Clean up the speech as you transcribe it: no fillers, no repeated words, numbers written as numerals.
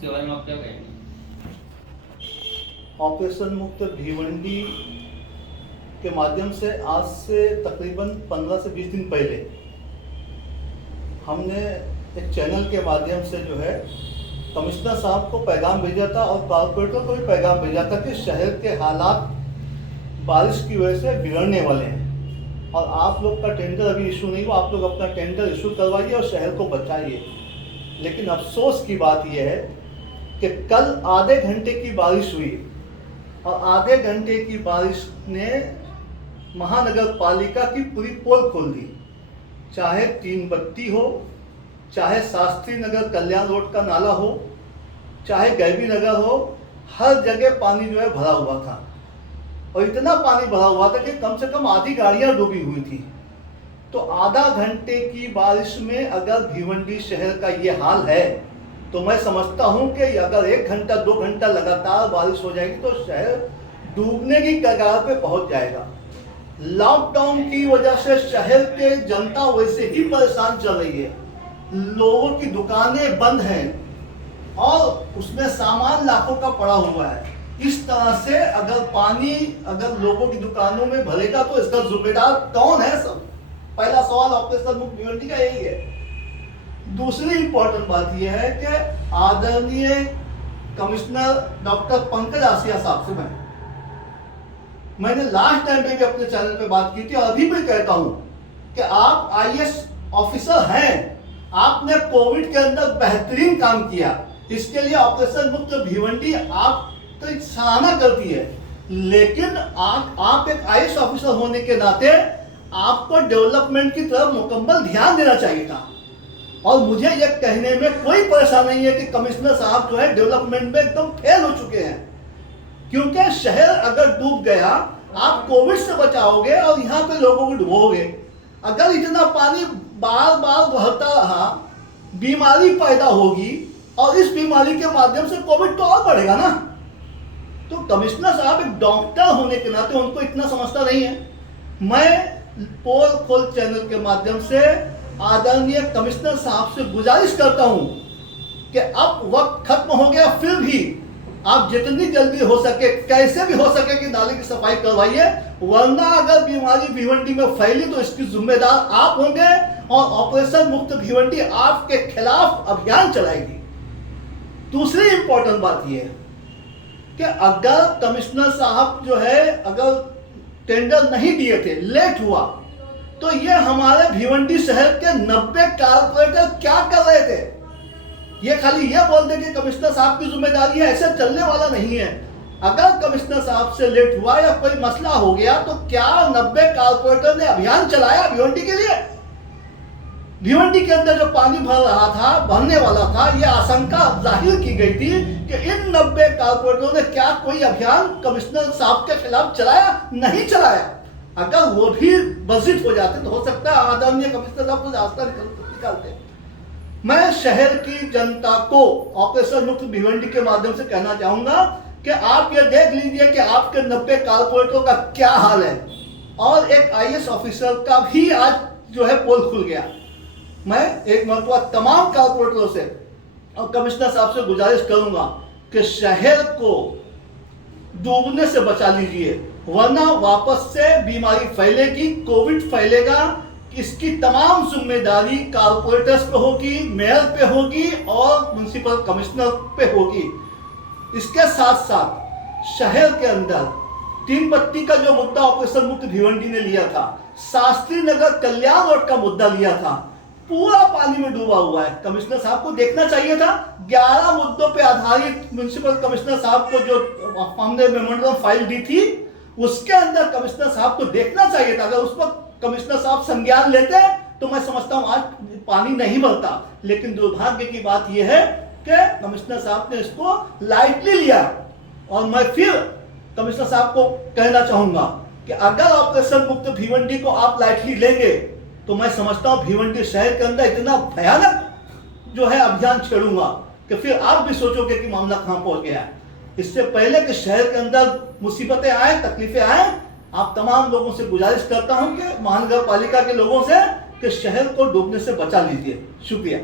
इसके बारे में आप क्या कहेंगे? ऑपरेशन मुक्त भिवंडी के माध्यम से आज से तकरीबन 15 से 20 दिन पहले हमने एक चैनल के माध्यम से जो है कमिश्नर साहब को पैगाम भेजा था और कॉर्पोरेटर को भी पैगाम भेजा था कि शहर के हालात बारिश की वजह से बिगड़ने वाले हैं और आप लोग का टेंडर अभी इशू नहीं हुआ, आप लोग अपना टेंडर इशू करवाइए और शहर को बचाइए। लेकिन अफसोस की बात यह है कि कल आधे घंटे की बारिश हुई और आधे घंटे की बारिश ने महानगर पालिका की पूरी पोल खोल दी। चाहे तीन बत्ती हो, चाहे शास्त्री नगर कल्याण रोड का नाला हो, चाहे गैबी नगर हो, हर जगह पानी जो है भरा हुआ था और इतना पानी भरा हुआ था कि कम से कम आधी गाड़ियां डूबी हुई थी। तो आधा घंटे की बारिश में अगर भिवंडी शहर का ये हाल है तो मैं समझता हूं कि अगर 1 घंटा 2 घंटा लगातार बारिश हो जाएगी तो शहर डूबने की कगार पे पहुंच जाएगा। लॉकडाउन की वजह से शहर के जनता वैसे ही परेशान चल रही है, लोगों की दुकानें बंद हैं और उसमें सामान लाखों का पड़ा हुआ है। इस तरह से अगर पानी अगर लोगों की दुकानों में भरेगा तो इसका जिम्मेदार कौन है? सब पहला सवाल ऑपरेशन मुक्त भिवंडी का यही है। दूसरी इंपॉर्टेंट बात यह है कि आदरणीय कमिश्नर डॉक्टर पंकज आसिया साहब से मैंने लास्ट टाइम पे भी अपने चैनल पे बात की थी और अभी भी कहता हूं कि आप आईएएस ऑफिसर हैं, आपने कोविड के अंदर बेहतरीन काम किया, इसके लिए ऑपरेशन मुक्त भिवंडी आप तो सराहना करती है। लेकिन आप एक आईएएस ऑफिसर होने के नाते आपको डेवलपमेंट की तरफ मुकम्मल ध्यान देना चाहिए था। और मुझे यह कहने में कोई परेशानी नहीं है कि कमिश्नर साहब जो है डेवलपमेंट में एकदम फेल हो चुके हैं, क्योंकि शहर अगर डूब गया आप कोविड से बचाओगे और यहाँ पे लोगों को डुबोगे। अगर इतना पानी बार बार बहता रहा बीमारी पैदा होगी और इस बीमारी के माध्यम से कोविड तो और बढ़ेगा ना। तो कमिश्नर साहब एक डॉक्टर होने के नाते उनको इतना समझता नहीं है। मैं पोल खोल चैनल के माध्यम से आदरणीय कमिश्नर साहब से गुजारिश करता हूं कि अब वक्त खत्म हो गया, फिर भी आप जितनी जल्दी हो सके कैसे भी हो सके कि नाले की सफाई करवाइए, वरना अगर बीमारी भिवंडी में फैली तो इसकी जिम्मेदार आप होंगे और ऑपरेशन मुक्त भिवंडी आपके खिलाफ अभियान चलाएगी। दूसरी इंपॉर्टेंट बात यह है कि अगर कमिश्नर साहब जो है अगर टेंडर नहीं दिए थे, लेट हुआ, तो ये हमारे भिवंडी शहर के 90 कारपोरेटर क्या कर रहे थे? ये खाली ये बोल दे कि कमिश्नर साहब की जिम्मेदारी है, ऐसे चलने वाला नहीं है। अगर कमिश्नर साहब से लेट हुआ या कोई मसला हो गया तो क्या 90 कारपोरेटर ने अभियान चलाया भिवंडी के लिए? भिवंडी के अंदर जो पानी भर रहा था, भरने वाला था, यह आशंका जाहिर की गई थी कि इन 90 कारपोरेटरों ने क्या कोई अभियान कमिश्नर साहब के खिलाफ चलाया? नहीं चलाया। अगर वो भी बजित हो जाते तो हो सकता है आदरणीय कमिश्नर साहब को रास्ता निकालते। मैं शहर की जनता को ऑपरेशन मुक्त भिवंडी के माध्यम से कहना चाहूंगा कि आप ये देख लीजिए कि आपके 90 कारपोरेटरों का क्या हाल है और एक आईएएस ऑफिसर का भी आज जो है पोल खुल गया। मैं एक मरतबा तमाम कारपोरेटरों से और कमिश्नर साहब से गुजारिश करूंगा कि शहर को डूबने से बचा लीजिए, वरना वापस से बीमारी फैलेगी, कोविड फैलेगा। इसकी तमाम जिम्मेदारी कारपोरेटर्स पे होगी, मेयर पे होगी और म्युनिसिपल कमिश्नर पे होगी। इसके साथ साथ शहर के अंदर तीन बत्ती का जो मुद्दा ऑपरेशन मुक्त भिवंडी ने लिया था, शास्त्री नगर कल्याण रोड का मुद्दा लिया था, पूरा पानी में डूबा हुआ है। कमिश्नर साहब को देखना चाहिए था। 11 मुद्दों पे आधारित म्युनिसिपल कमिश्नर साहब को जो हमने मेमोरेंडम फाइल दी थी, उसके अंदर कमिश्नर साहब को देखना चाहिए था। अगर उस पर कमिश्नर साहब संज्ञान लेते तो मैं समझता हूं आज पानी नहीं भरता। लेकिन दुर्भाग्य की बात यह है कि कमिश्नर साहब ने इसको लाइटली लिया। और मैं फिर कमिश्नर साहब को कहना चाहूंगा कि अगर ऑपरेशन मुक्त भिवंडी को आप लाइटली लेंगे तो मैं समझता हूं भिवंडी शहर के अंदर इतना भयानक जो है अभियान छेड़ूंगा कि फिर आप भी सोचोगे कि मामला कहां पहुंच गया है। इससे पहले कि शहर के अंदर मुसीबतें आए, तकलीफें आए, आप तमाम लोगों से गुजारिश करता हूं कि महानगर पालिका के लोगों से कि शहर को डूबने से बचा लीजिए। शुक्रिया।